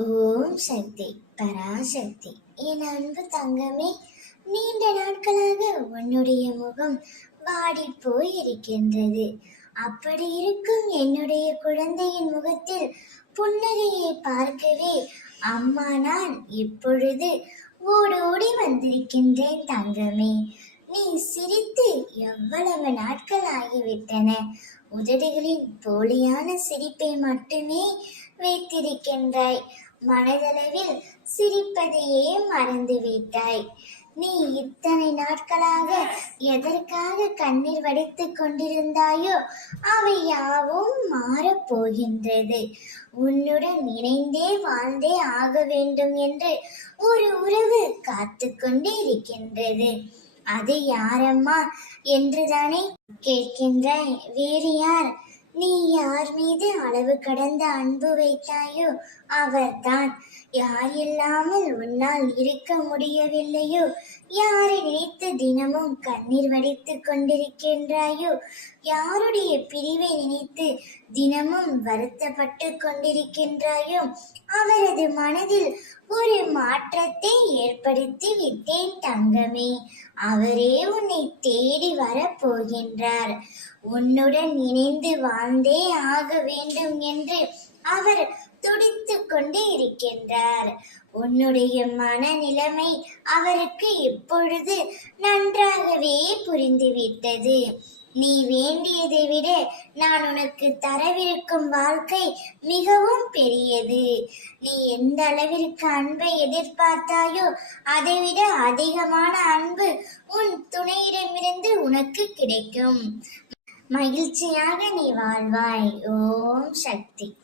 ஓம் சக்தி பராசக்தி. என் அன்பு தங்கமே, நீண்ட நாட்களாக உன்னுடைய முகம் வாடி போய் இருக்கின்றது. அப்படி இருக்கும் என்னுடைய குழந்தையின் முகத்தில் புன்னகையை பார்க்கவே அம்மா நான் இப்பொழுது ஓடோடி வந்திருக்கின்றேன் தங்கமே. நீ சிரித்து எவ்வளவு நாட்கள் ஆகிவிட்டன. உதடுகளின் போலியான சிரிப்பை மட்டுமே வைத்திருக்கின்றாய். மனதளவில் சிரிப்பதையே மறந்துவிட்டாய். நீ இத்தனை நாட்களாக எதற்காக கண்ணீர் வடித்துக் கொண்டிருந்தாயோ அவை யாவும் மாறப்போகின்றது. உன்னுடன் இணைந்தே வாழ்ந்தே ஆக வேண்டும் என்று ஒரு உறவு காத்து கொண்டே இருக்கின்றது. அது யாரம்மா என்றுதானே கேட்கின்றாய்? வேறு யார்? நீ யார் மீது அளவு கடந்த அன்பு வைத்தாயோ அவர்தான். யார் இல்லாமல் உன்னால் இருக்க முடியவில்லையோ, யாரை நினைத்து தினமும் கண்ணீர் வடித்துக் கொண்டிருக்கின்றாயோ, யாருடைய பிரிவை நினைத்து தினமும் வருத்தப்பட்டு கொண்டிருக்கின்றாயோ, அவரது மனதில் ஒரு மாற்றத்தை ஏற்படுத்தி விட்டேன் தங்கமே. அவரே உன்னை தேடி வரப்போகின்றார். உன்னுடன் இணைந்து வாழ்ந்தே ஆக வேண்டும் என்று அவர் துடித்துக் கொண்டே இருக்கின்றார். உன்னுடைய மனநிலைமை அவருக்கு இப்பொழுது நன்றாகவே புரிந்துவிட்டது. நீ வேண்டியதை விட நான் உனக்கு தரவிருக்கும் வாழ்க்கை மிகவும் பெரியது. நீ எந்த அளவிற்கு அன்பை எதிர்பார்த்தாயோ அதைவிட அதிகமான அன்பு உன் துணையிடமிருந்து உனக்கு கிடைக்கும். மகிழ்ச்சியாக நீ வாழ்வாய். ஓம் சக்தி.